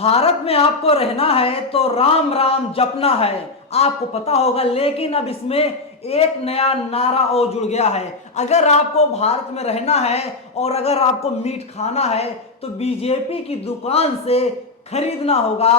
भारत में आपको रहना है तो राम राम जपना है, आपको पता होगा। लेकिन अब इसमें एक नया नारा और जुड़ गया है। अगर आपको भारत में रहना है और अगर आपको मीट खाना है तो बीजेपी की दुकान से खरीदना होगा।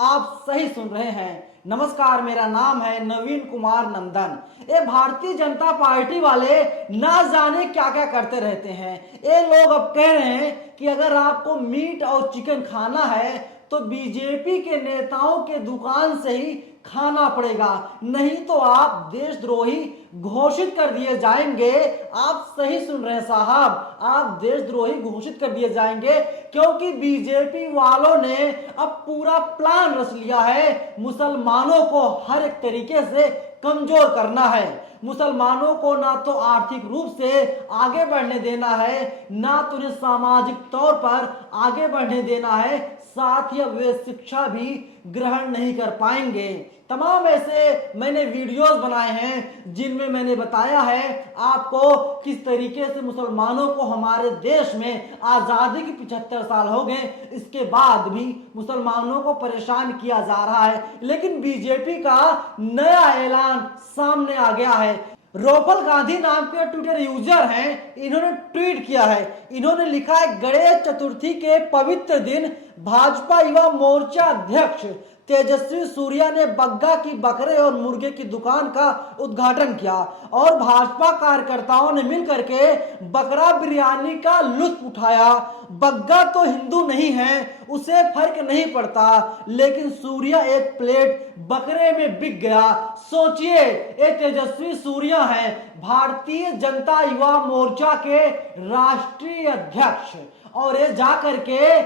आप सही सुन रहे हैं। नमस्कार, मेरा नाम है नवीन कुमार नंदन। ये भारतीय जनता पार्टी वाले ना जाने क्या क्या करते रहते हैं। ये लोग अब कह रहे हैं कि अगर आपको मीट और चिकन खाना है तो बीजेपी के नेताओं के दुकान से ही खाना पड़ेगा, नहीं तो आप देशद्रोही घोषित कर दिए जाएंगे। आप सही सुन रहे हैं साहब, आप देशद्रोही घोषित कर दिए जाएंगे, क्योंकि बीजेपी वालों ने अब पूरा प्लान रच लिया है। मुसलमानों को हर एक तरीके से कमजोर करना है। मुसलमानों को ना तो आर्थिक रूप से आगे बढ़ने देना है, ना तो उन्हें सामाजिक तौर पर आगे बढ़ने देना है, साथ ही अब वे शिक्षा भी ग्रहण नहीं कर पाएंगे। तमाम ऐसे मैंने वीडियोस बनाए हैं जिनमें मैंने बताया है आपको किस तरीके से मुसलमानों को हमारे देश में आज़ादी के 75 साल हो गए, इसके बाद भी मुसलमानों को परेशान किया जा रहा है। लेकिन बीजेपी का नया ऐलान सामने आ गया है। रोपल गांधी नाम के ट्विटर यूजर हैं, इन्होंने ट्वीट किया है। इन्होंने लिखा है, गणेश चतुर्थी के पवित्र दिन भाजपा युवा मोर्चा अध्यक्ष तेजस्वी सूर्या ने बग्गा की बकरे और मुर्गे की दुकान का उद्घाटन किया और भाजपा कार्यकर्ताओं ने मिलकर के बकरा बिरयानी का लुत्फ उठाया। बग्गा तो हिंदू नहीं है, उसे फर्क नहीं पड़ता, लेकिन सूर्या एक प्लेट बकरे में बिक गया। सोचिए, ये तेजस्वी सूर्या है, भारतीय जनता युवा मोर्चा के राष्ट्रीय अध्यक्ष, और ये जाकर के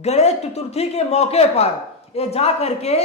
गणेश चतुर्थी के मौके पर ये जा करके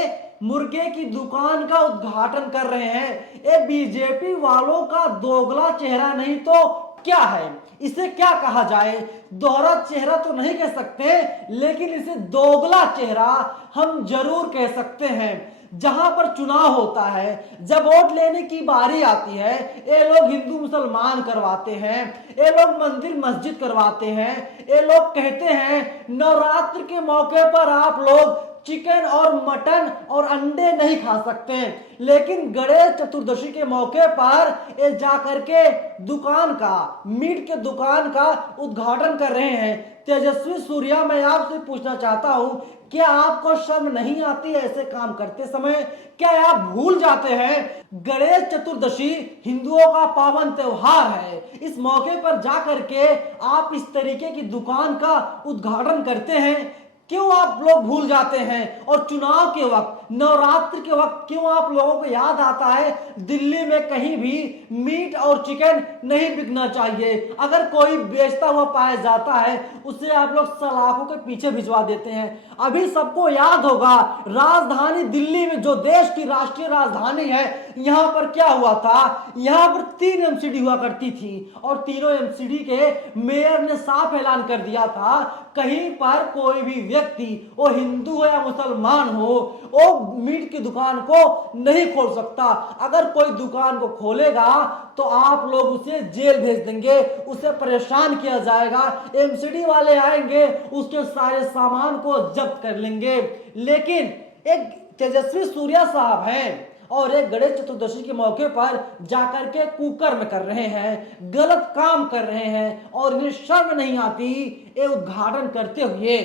मुर्गे की दुकान का उद्घाटन कर रहे हैं। ये बीजेपी वालों का दोगला चेहरा नहीं तो क्या है, इसे क्या कहा जाए? दोहरा चेहरा तो नहीं कह सकते, लेकिन इसे दोगला चेहरा हम जरूर कह सकते हैं। जहां पर चुनाव होता है, जब वोट लेने की बारी आती है, ये लोग हिंदू मुसलमान करवाते हैं, ये लोग मंदिर मस्जिद करवाते हैं, ये लोग कहते हैं नवरात्र के मौके पर आप लोग चिकन और मटन और अंडे नहीं खा सकते, लेकिन गणेश चतुर्दशी के मौके पर ये जाकर के दुकान का, मीट के दुकान का उद्घाटन कर रहे हैं। तेजस्वी सूर्या, मैं आपसे पूछना चाहता हूं, क्या आपको शर्म नहीं आती ऐसे काम करते समय? क्या आप भूल जाते हैं गणेश चतुर्दशी हिंदुओं का पावन त्योहार है? इस मौके पर जाकर के आप इस तरीके की दुकान का उद्घाटन करते हैं, क्यों आप लोग भूल जाते हैं? और चुनाव के वक्त, नवरात्र के वक्त क्यों आप लोगों को याद आता है दिल्ली में कहीं भी मीट और चिकन नहीं बिकना चाहिए? अगर कोई बेचता हुआ पाया जाता है, उसे आप लोग सलाखों के पीछे भिजवा देते हैं। अभी सबको याद होगा, राजधानी दिल्ली में, जो देश की राष्ट्रीय राजधानी है, यहां पर क्या हुआ था? यहां पर 3 एमसीडी हुआ करती थी और तीनों एमसीडी के मेयर ने साफ ऐलान कर दिया था, कहीं पर कोई भी व्यक्ति, वो हिंदू हो या मुसलमान हो, वो मीट की दुकान को नहीं खोल सकता। अगर कोई दुकान को खोलेगा तो आप लोग उसे जेल भेज देंगे, उसे परेशान किया जाएगा, एमसीडी वाले आएंगे, उसके सारे सामान को जब्त कर लेंगे। लेकिन एक तेजस्वी सूर्या साहब हैं और एक गणेश चतुर्दशी के मौके पर जाकर के कुकर में कर रहे हैं, गलत काम कर रहे हैं, और इन्हें शर्म नहीं आती ये उद्घाटन करते हुए।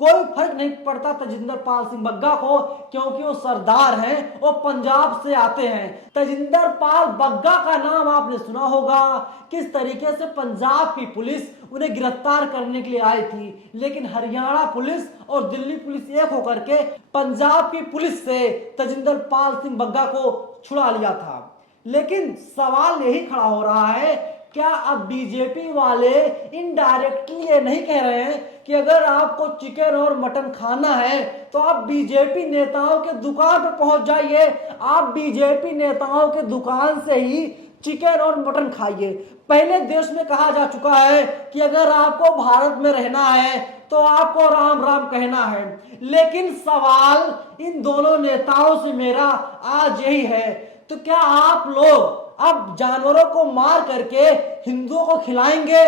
कोई फर्क नहीं पड़ता तजिंदर पाल सिंह बग्गा को, क्योंकि वो सरदार हैं, वो पंजाब से आते हैं। तजिंदर पाल बग्गा का नाम आपने सुना होगा, किस तरीके से पंजाब की पुलिस उन्हें गिरफ्तार करने के लिए आई थी, लेकिन हरियाणा पुलिस और दिल्ली पुलिस एक होकर के पंजाब की पुलिस से तजिंदर पाल सिंह बग्गा को छुड़ा लिया था। लेकिन सवाल यही खड़ा हो रहा है, क्या अब बीजेपी वाले इनडायरेक्टली ये नहीं कह रहे हैं कि अगर आपको चिकन और मटन खाना है तो आप बीजेपी नेताओं के दुकान पर पहुंच जाइए, आप बीजेपी नेताओं के दुकान से ही चिकन और मटन खाइए? पहले देश में कहा जा चुका है कि अगर आपको भारत में रहना है तो आपको राम राम कहना है। लेकिन सवाल इन दोनों नेताओं से मेरा आज यही है, तो क्या आप लोग अब जानवरों को मार करके हिंदुओं को खिलाएंगे?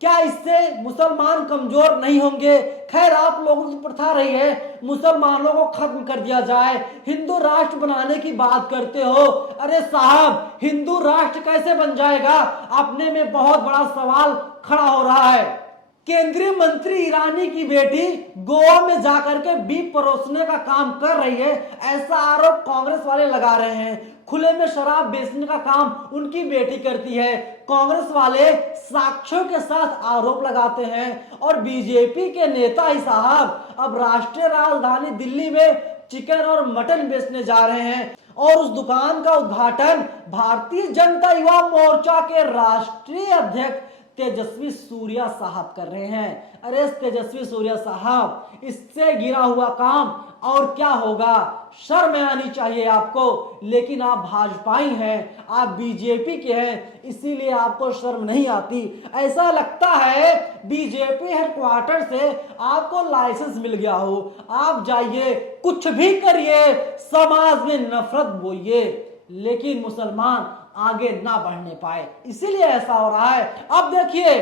क्या इससे मुसलमान कमजोर नहीं होंगे? खैर, आप लोगों की प्रथा रही है मुसलमानों को खत्म कर दिया जाए, हिंदू राष्ट्र बनाने की बात करते हो। अरे साहब, हिंदू राष्ट्र कैसे बन जाएगा? अपने में बहुत बड़ा सवाल खड़ा हो रहा है। केंद्रीय मंत्री ईरानी की बेटी गोवा में जाकर के बीफ परोसने का काम कर रही है, ऐसा आरोप कांग्रेस वाले लगा रहे हैं। खुले में शराब बेचने का काम उनकी बेटी करती है। कांग्रेस वाले साक्ष्यों के साथ आरोप लगाते हैं और बीजेपी के नेता ही साहब अब राष्ट्रीय राजधानी दिल्ली में चिकन और मटन बेचने जा रहे हैं और उस दुकान का उद्घाटन भारतीय जनता युवा मोर्चा के राष्ट्रीय अध्यक्ष तेजस्वी सूर्या साहब कर रहे हैं। अरे तेजस्वी सूर्या साहब, इससे गिरा हुआ काम और क्या होगा? शर्म आनी चाहिए आपको। लेकिन आप भाजपाई हैं, आप बीजेपी के हैं, इसीलिए आपको शर्म नहीं आती। ऐसा लगता है बीजेपी हेडक्वार्टर से आपको लाइसेंस मिल गया हो। आप जाइए, कुछ भी करिए, समाज में नफरत बोइए, लेकिन मुसलमान आगे ना बढ़ने पाए, इसीलिए ऐसा हो रहा है। अब देखिए,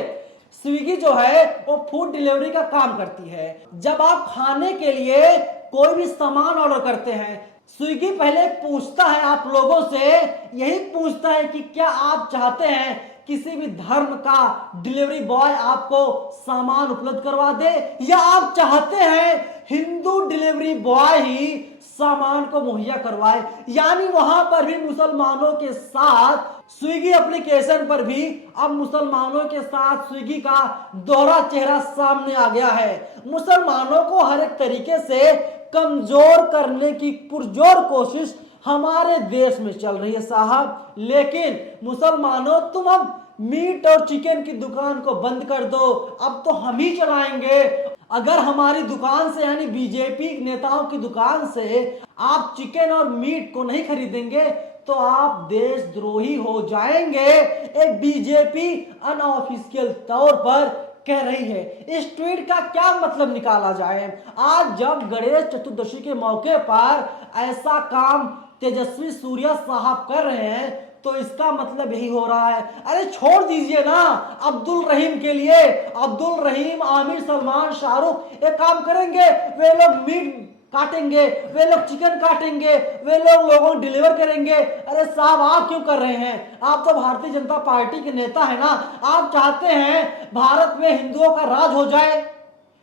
स्विगी जो है वो फूड डिलीवरी का काम करती है। जब आप खाने के लिए कोई भी सामान ऑर्डर करते हैं, स्विगी पहले पूछता है आप लोगों से, यही पूछता है कि क्या आप चाहते हैं किसी भी धर्म का डिलीवरी बॉय आपको सामान उपलब्ध करवा दे, या आप चाहते हैं हिंदू डिलीवरी बॉय ही सामान को मुहैया करवाए। यानी वहां पर भी मुसलमानों के साथ स्विगी एप्लीकेशन पर भी अब मुसलमानों के साथ स्विगी का दोहरा चेहरा सामने आ गया है। मुसलमानों को हर एक तरीके से कमजोर करने की पुरजोर कोशिश हमारे देश में चल रही है साहब। लेकिन मुसलमानों, तुम अब मीट और चिकन की दुकान को बंद कर दो, अब तो हम ही चलाएंगे। अगर हमारी दुकान से, यानी बीजेपी नेताओं की दुकान से आप चिकन और मीट को नहीं खरीदेंगे तो आप देशद्रोही हो जाएंगे, एक बीजेपी अनऑफिशियल तौर पर कह रही है। इस ट्वीट का क्या मतलब निकाला जाए? आज जब गणेश चतुर्दशी के मौके पर ऐसा काम तेजस्वी सूर्या साहब कर रहे हैं तो इसका मतलब यही हो रहा है। अरे छोड़ दीजिए ना, अब्दुल रहीम के लिए, अब्दुल रहीम, आमिर, सलमान, शाहरुख एक काम करेंगे, वे लोग मीट काटेंगे, वे लोग चिकन काटेंगे, वे लोग लोगों को डिलीवर करेंगे। अरे साहब, आप क्यों कर रहे हैं? आप तो भारतीय जनता पार्टी के नेता है ना, आप चाहते हैं भारत में हिंदुओं का राज हो जाए,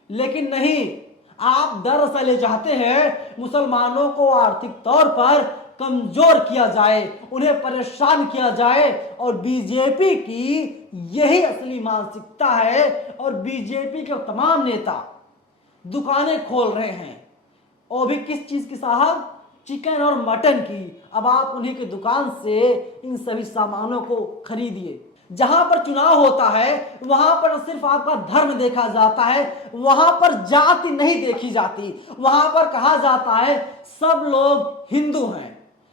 लेकिन नहीं, आप दरअसल ये चाहते हैं मुसलमानों को आर्थिक तौर पर कमजोर किया जाए, उन्हें परेशान किया जाए। और बीजेपी की यही असली मानसिकता है और बीजेपी के तमाम नेता दुकानें खोल रहे हैं, और भी किस चीज की साहब? चिकन और मटन की। अब आप उन्हीं की दुकान से इन सभी सामानों को खरीदिए। जहां पर चुनाव होता है वहां पर सिर्फ आपका धर्म देखा जाता है, वहां पर जाति नहीं देखी जाती। वहां पर कहा जाता है सब लोग हिंदू हैं।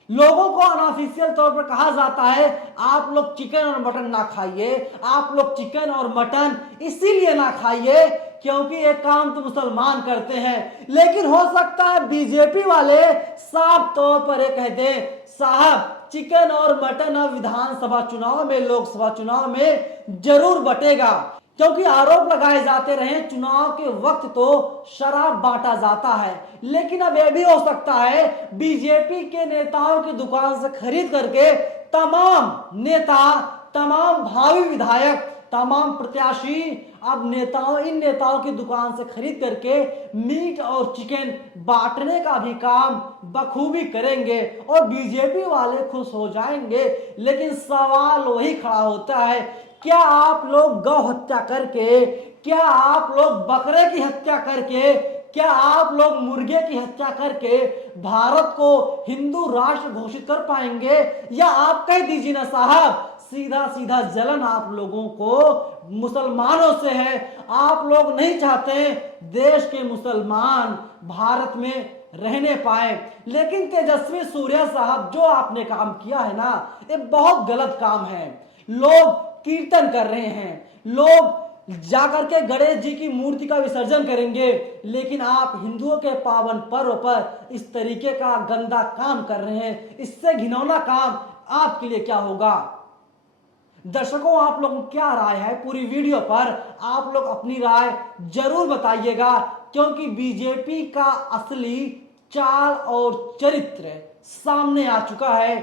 लोगों को अनऑफिशियल तौर पर कहा जाता है आप लोग चिकन और मटन ना खाइए, आप लोग चिकन और मटन इसीलिए ना खाइए क्योंकि ये काम तो मुसलमान करते हैं। लेकिन हो सकता है बीजेपी वाले साफ तौर पर ये कह दें साहब चिकन और मटन अब विधानसभा चुनाव में, लोकसभा चुनाव में जरूर बटेगा, क्योंकि आरोप लगाए जाते रहे चुनाव के वक्त तो शराब बांटा जाता है। लेकिन अब यह भी हो सकता है बीजेपी के नेताओं की दुकान से खरीद करके तमाम नेता, तमाम भावी विधायक, तमाम प्रत्याशी अब इन नेताओं की दुकान से खरीद करके मीट और चिकन बांटने का भी काम बखूबी करेंगे और बीजेपी वाले खुश हो जाएंगे। लेकिन सवाल वही खड़ा होता है, क्या आप लोग गौ हत्या करके, क्या आप लोग बकरे की हत्या करके, क्या आप लोग मुर्गे की हत्या करके भारत को हिंदू राष्ट्र घोषित कर पाएंगे? या आप कह दीजिए ना साहब, सीधा सीधा जलन आप लोगों को मुसलमानों से है। आप लोग नहीं चाहते देश के मुसलमान भारत में रहने पाए। लेकिन तेजस्वी सूर्या साहब, जो आपने काम किया है ना, ये बहुत गलत काम है। लोग कीर्तन कर रहे हैं, लोग जाकर के गणेश जी की मूर्ति का विसर्जन करेंगे, लेकिन आप हिंदुओं के पावन पर्व पर इस तरीके का गंदा काम कर रहे हैं। इससे घिनौना काम आपके लिए क्या होगा? दर्शकों, आप लोगों की क्या राय है पूरी वीडियो पर? आप लोग अपनी राय जरूर बताइएगा, क्योंकि बीजेपी का असली चाल और चरित्र सामने आ चुका है।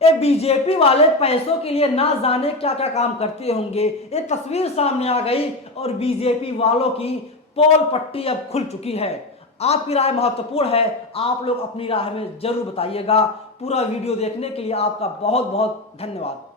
ये बीजेपी वाले पैसों के लिए ना जाने क्या क्या काम करते होंगे। ये तस्वीर सामने आ गई और बीजेपी वालों की पोल पट्टी अब खुल चुकी है। आपकी राय महत्वपूर्ण है, आप लोग अपनी राय में जरूर बताइएगा। पूरा वीडियो देखने के लिए आपका बहुत बहुत धन्यवाद।